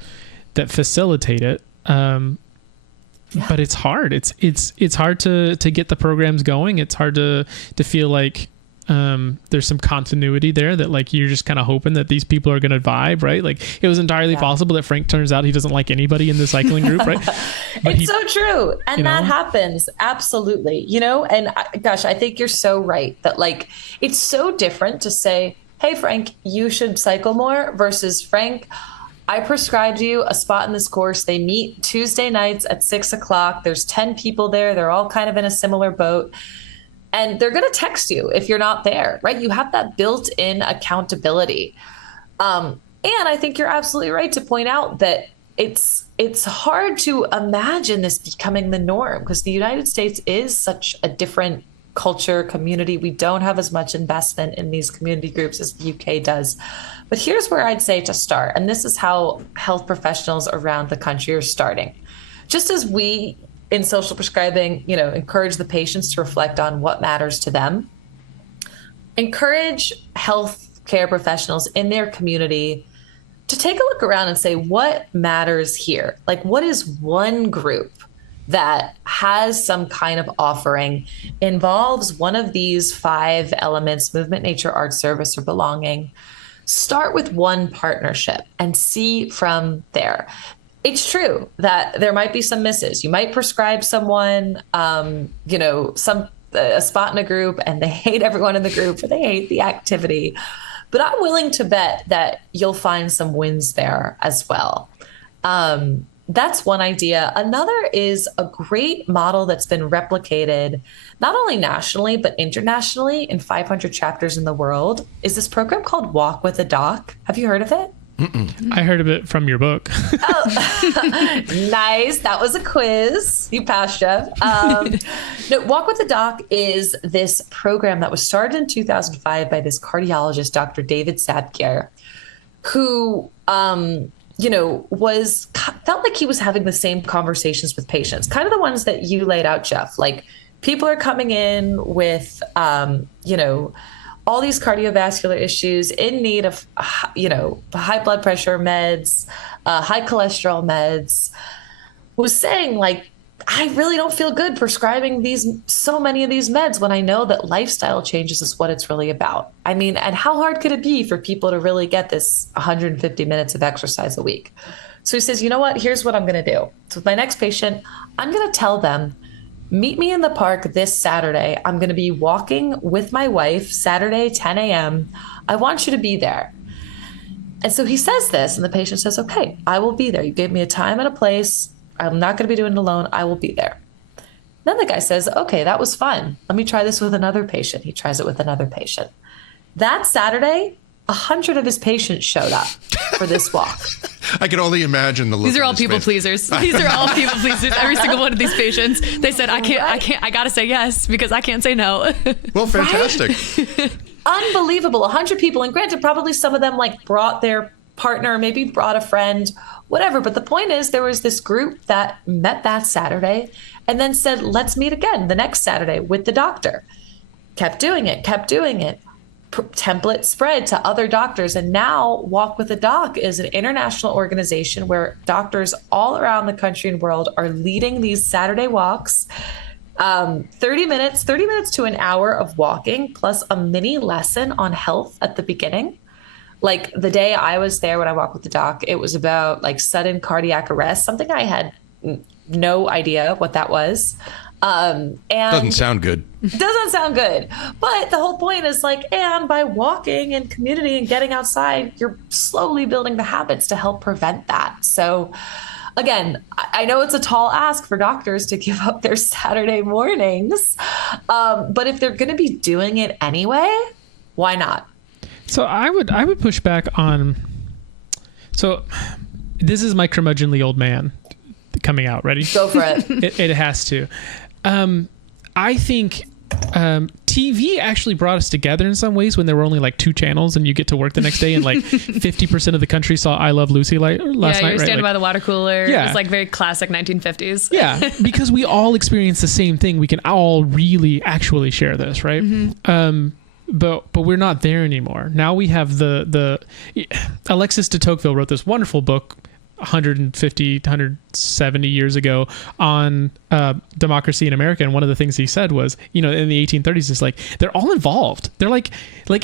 that facilitate it. But it's hard. It's hard to get the programs going. It's hard to feel like there's some continuity there that like you're just kind of hoping that these people are going to vibe, right? Like it was entirely possible that Frank turns out he doesn't like anybody in the cycling group, right? It's so true. And that happens. Absolutely. And gosh, I think you're so right that like, it's so different to say, hey, Frank, you should cycle more versus Frank, I prescribed you a spot in this course. They meet Tuesday nights at 6:00. There's 10 people there. They're all kind of in a similar boat. And they're going to text you if you're not there, right? You have that built-in accountability. And I think you're absolutely right to point out that it's hard to imagine this becoming the norm because the United States is such a different culture, community. We don't have as much investment in these community groups as the UK does. But here's where I'd say to start. And this is how health professionals around the country are starting. Just as we in social prescribing, encourage the patients to reflect on what matters to them, encourage healthcare professionals in their community to take a look around and say, what matters here? Like, what is one group that has some kind of offering, involves one of these 5 elements, movement, nature, art, service, or belonging? Start with one partnership and see from there. It's true that there might be some misses. You might prescribe someone, a spot in a group and they hate everyone in the group or they hate the activity. But I'm willing to bet that you'll find some wins there as well. That's one idea. Another is a great model that's been replicated not only nationally, but internationally in 500 chapters in the world is this program called Walk with a Doc. Have you heard of it? Mm-mm. I heard of it from your book. Oh, nice. That was a quiz. You passed, Jeff. No, Walk with the Doc is this program that was started in 2005 by this cardiologist, Dr. David Sadkier, who, felt like he was having the same conversations with patients, kind of the ones that you laid out, Jeff. Like people are coming in with, all these cardiovascular issues in need of, high blood pressure meds, high cholesterol meds, was saying like, I really don't feel good prescribing so many of these meds when I know that lifestyle changes is what it's really about. I mean, and how hard could it be for people to really get this 150 minutes of exercise a week? So he says, you know what, here's what I'm going to do. So with my next patient, I'm going to tell them, meet me in the park this Saturday. I'm going to be walking with my wife Saturday, 10 a.m. I want you to be there. And so he says this, and the patient says, okay, I will be there. You gave me a time and a place. I'm not going to be doing it alone. I will be there. Then the guy says, okay, that was fun. Let me try this with another patient. He tries it with another patient. That Saturday, 100 of his patients showed up for this walk. I can only imagine the look. These are all people pleasers. These are all people pleasers. Every single one of these patients, they said, I got to say yes because I can't say no. Well, fantastic. Right? Unbelievable. 100 people. And granted, probably some of them like brought their partner, maybe brought a friend, whatever. But the point is there was this group that met that Saturday and then said, let's meet again the next Saturday with the doctor. Kept doing it. Template spread to other doctors. And now Walk with a Doc is an international organization where doctors all around the country and world are leading these Saturday walks. 30 minutes to an hour of walking plus a mini lesson on health at the beginning. Like the day I was there when I Walked with the Doc, it was about like sudden cardiac arrest, something I had no idea what that was. And doesn't sound good. Doesn't sound good. But the whole point is like, and by walking in community and getting outside, you're slowly building the habits to help prevent that. So again, I know it's a tall ask for doctors to give up their Saturday mornings. But if they're going to be doing it anyway, why not? So I would push back on. So this is my curmudgeonly old man coming out. Ready? Go for it. It has to. I think TV actually brought us together in some ways when there were only like 2 channels and you get to work the next day and like 50% of the country saw I Love Lucy last night. Yeah, you're standing like, by the water cooler. Yeah. It's like very classic 1950s. Yeah, because we all experience the same thing. We can all really actually share this, right? Mm-hmm. But we're not there anymore. Now we have the Alexis de Tocqueville wrote this wonderful book 150, 170 years ago on democracy in America. And one of the things he said was, in the 1830s, is like, they're all involved. They're like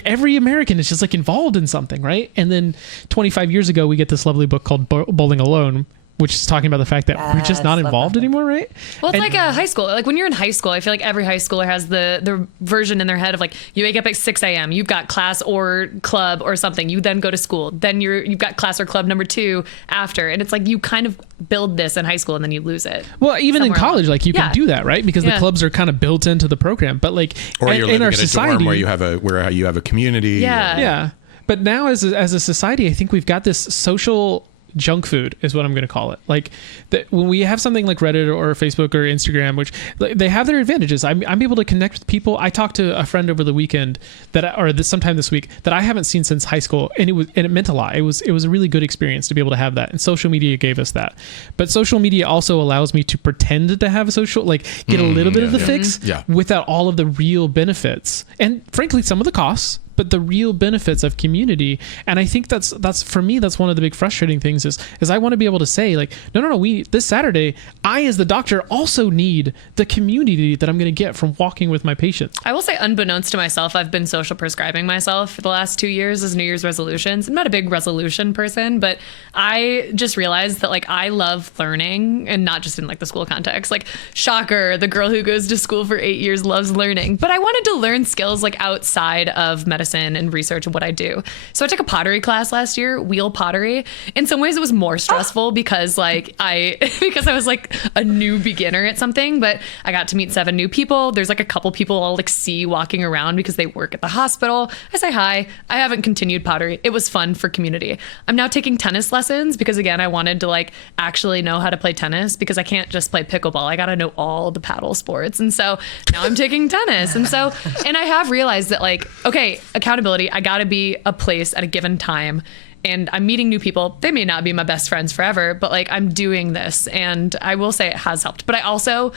every American is just like involved in something, right? And then 25 years ago, we get this lovely book called Bowling Alone, which is talking about the fact that we're just not involved anymore, right? Well, it's like a high school. Like when you're in high school, I feel like every high schooler has the version in their head of like, you wake up at 6 a.m., you've got class or club or something. You then go to school. Then you've got class or club number 2 after. And it's like you kind of build this in high school and then you lose it. Well, even in college, like you can do that, right? Because the clubs are kind of built into the program. But like or you're living in our in a society, dorm where you have a community. Yeah. But now as a society, I think we've got this social junk food is what I'm going to call it. Like when we have something like Reddit or Facebook or Instagram, which they have their advantages. I'm able to connect with people. I talked to a friend over the weekend sometime this week that I haven't seen since high school. And it meant a lot. It was a really good experience to be able to have that. And social media gave us that. But social media also allows me to pretend to have a social, like get a little bit of the fix without all of the real benefits. And frankly, some of the costs, but the real benefits of community. And I think that's for me, that's one of the big frustrating things is I want to be able to say like, no, this Saturday, I as the doctor also need the community that I'm going to get from walking with my patients. I will say, unbeknownst to myself, I've been social prescribing myself for the last 2 years as New Year's resolutions. I'm not a big resolution person, but I just realized that like I love learning, and not just in like the school context. Like, shocker, the girl who goes to school for 8 years loves learning. But I wanted to learn skills like outside of medicine and research of what I do. So I took a pottery class last year, wheel pottery. In some ways it was more stressful because I was like a new beginner at something, but I got to meet 7 new people. There's like a couple people I'll like see walking around because they work at the hospital. I say hi. I haven't continued pottery. It was fun for community. I'm now taking tennis lessons because again, I wanted to like actually know how to play tennis because I can't just play pickleball. I got to know all the paddle sports. And so now I'm taking tennis. And I have realized that like, okay, accountability, I got to be a place at a given time. And I'm meeting new people. They may not be my best friends forever, but like I'm doing this. And I will say it has helped. But I also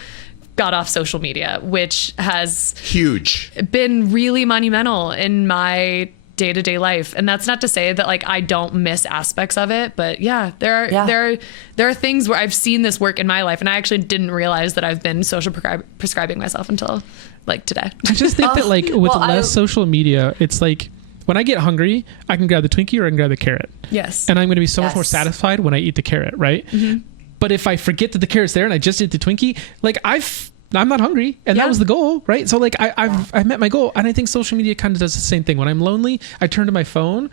got off social media, which has been really monumental in my day-to-day life. And that's not to say that like I don't miss aspects of it, but there are things where I've seen this work in my life, and I actually didn't realize that I've been social prescribing myself until like today. I just think that like with less social media, it's like when I get hungry, I can grab the Twinkie or I can grab the carrot. Yes. And I'm going to be so much more satisfied when I eat the carrot, right? Mm-hmm. But if I forget that the carrot's there and I just eat the Twinkie, like I'm not hungry, and that was the goal, right? So like I've met my goal, and I think social media kind of does the same thing. When I'm lonely, I turn to my phone,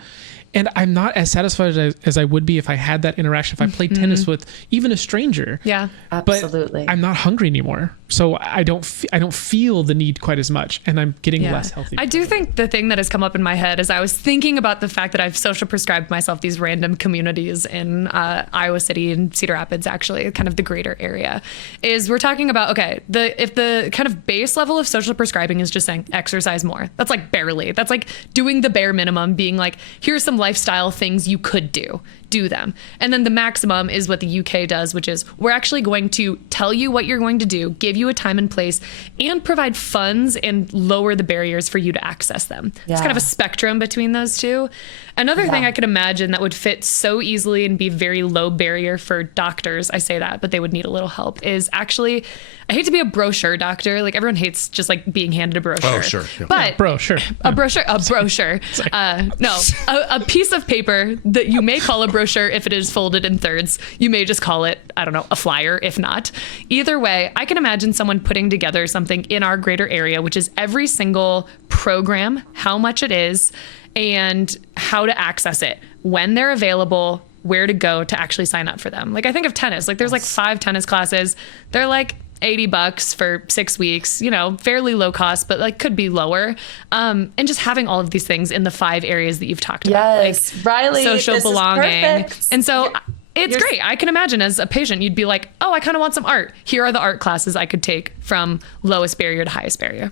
and I'm not as satisfied as I would be if I had that interaction, if I played tennis with even a stranger. Yeah, absolutely. But I'm not hungry anymore, so I don't feel the need quite as much, and I'm getting less healthy. I do think the thing that has come up in my head as I was thinking about the fact that I've social prescribed myself these random communities in Iowa City and Cedar Rapids, actually, kind of the greater area, is we're talking about, okay, if the kind of base level of social prescribing is just saying exercise more, that's like barely. That's like doing the bare minimum, being like, here's some lifestyle things you could do them. And then the maximum is what the UK does, which is we're actually going to tell you what you're going to do, give you a time and place, and provide funds and lower the barriers for you to access them. Yeah. It's kind of a spectrum between those two. Another thing I could imagine that would fit so easily and be very low barrier for doctors, I say that, but they would need a little help, is actually, I hate to be a brochure doctor. Like everyone hates just like being handed a brochure. Oh, sure. Yeah. But a brochure. No, a piece of paper that you may call a brochure if it is folded in thirds. You may just call it, I don't know, a flyer if not. Either way, I can imagine someone putting together something in our greater area, which is every single program, how much it is, and how to access it, when they're available, where to go to actually sign up for them. Like I think of tennis, like there's like 5 tennis classes. They're like $80 for 6 weeks, fairly low cost, but like could be lower. And just having all of these things in the 5 areas that you've talked about, like Riley, social belonging. And so it's great. I can imagine as a patient, you'd be like, oh, I kind of want some art. Here are the art classes I could take from lowest barrier to highest barrier.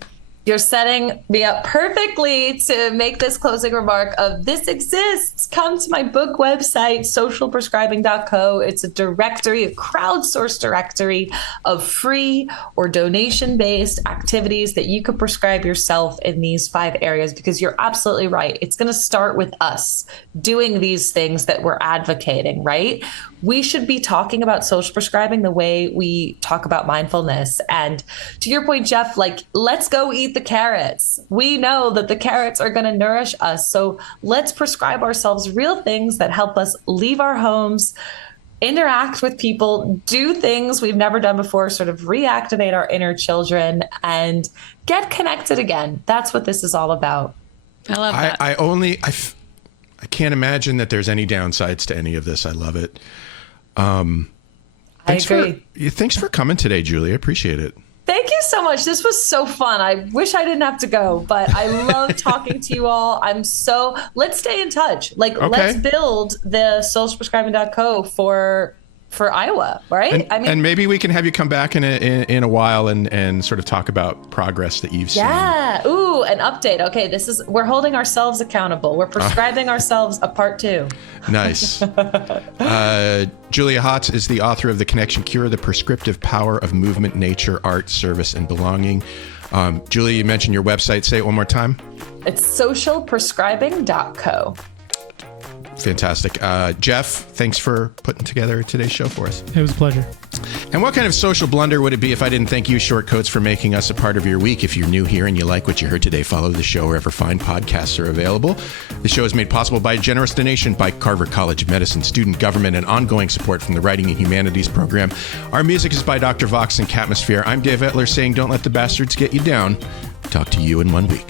You're setting me up perfectly to make this closing remark of this exists. Come to my book website, socialprescribing.co. It's a directory, a crowdsourced directory of free or donation-based activities that you could prescribe yourself in these 5 areas, because you're absolutely right. It's going to start with us doing these things that we're advocating, right? We should be talking about social prescribing the way we talk about mindfulness. And to your point, Jeff, like, let's go eat the carrots. We know that the carrots are going to nourish us. So let's prescribe ourselves real things that help us leave our homes, interact with people, do things we've never done before, sort of reactivate our inner children and get connected again. That's what this is all about. I love that. I can't imagine that there's any downsides to any of this. I love it. I agree. Thanks for coming today, Julia. I appreciate it. Thank you so much. This was so fun. I wish I didn't have to go, but I love talking to you all. Let's stay in touch. Let's build the socialprescribing.co for Iowa, right? And maybe we can have you come back in a while and sort of talk about progress that you've seen. Yeah. Ooh, an update. Okay, we're holding ourselves accountable. We're prescribing ourselves a part 2. Nice. Julia Hotz is the author of The Connection Cure, The Prescriptive Power of Movement, Nature, Art, Service, and Belonging. Julia, you mentioned your website. Say it one more time. It's socialprescribing.co. Fantastic. Jeff, thanks for putting together today's show for us. It was a pleasure. And what kind of social blunder would it be if I didn't thank you, Shortcoats, for making us a part of your week? If you're new here and you like what you heard today, follow the show wherever fine podcasts are available. The show is made possible by a generous donation by Carver College of Medicine, student government, and ongoing support from the Writing and Humanities program. Our music is by Dr. Vox and Catmosphere. I'm Dave Etler saying don't let the bastards get you down. Talk to you in 1 week.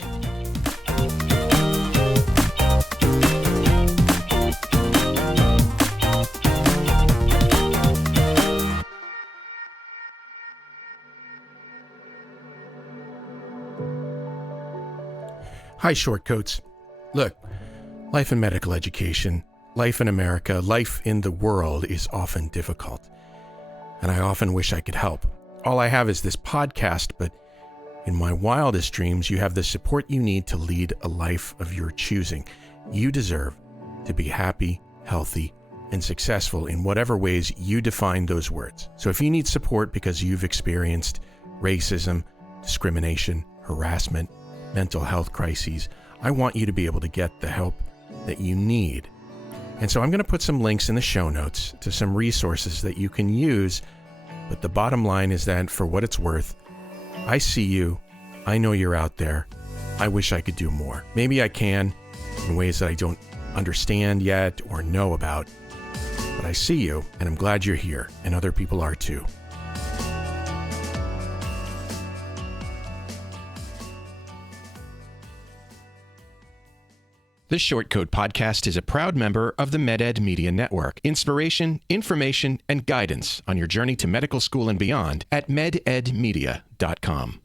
Hi, Shortcoats. Look, life in medical education, life in America, life in the world is often difficult. And I often wish I could help. All I have is this podcast, but in my wildest dreams, you have the support you need to lead a life of your choosing. You deserve to be happy, healthy, and successful in whatever ways you define those words. So if you need support because you've experienced racism, discrimination, harassment, mental health crises, I want you to be able to get the help that you need. And so I'm going to put some links in the show notes to some resources that you can use. But the bottom line is that for what it's worth, I see you. I know you're out there. I wish I could do more. Maybe I can in ways that I don't understand yet or know about. But I see you, and I'm glad you're here, and other people are too. This Shortcode podcast is a proud member of the MedEd Media Network. Inspiration, information, and guidance on your journey to medical school and beyond at mededmedia.com.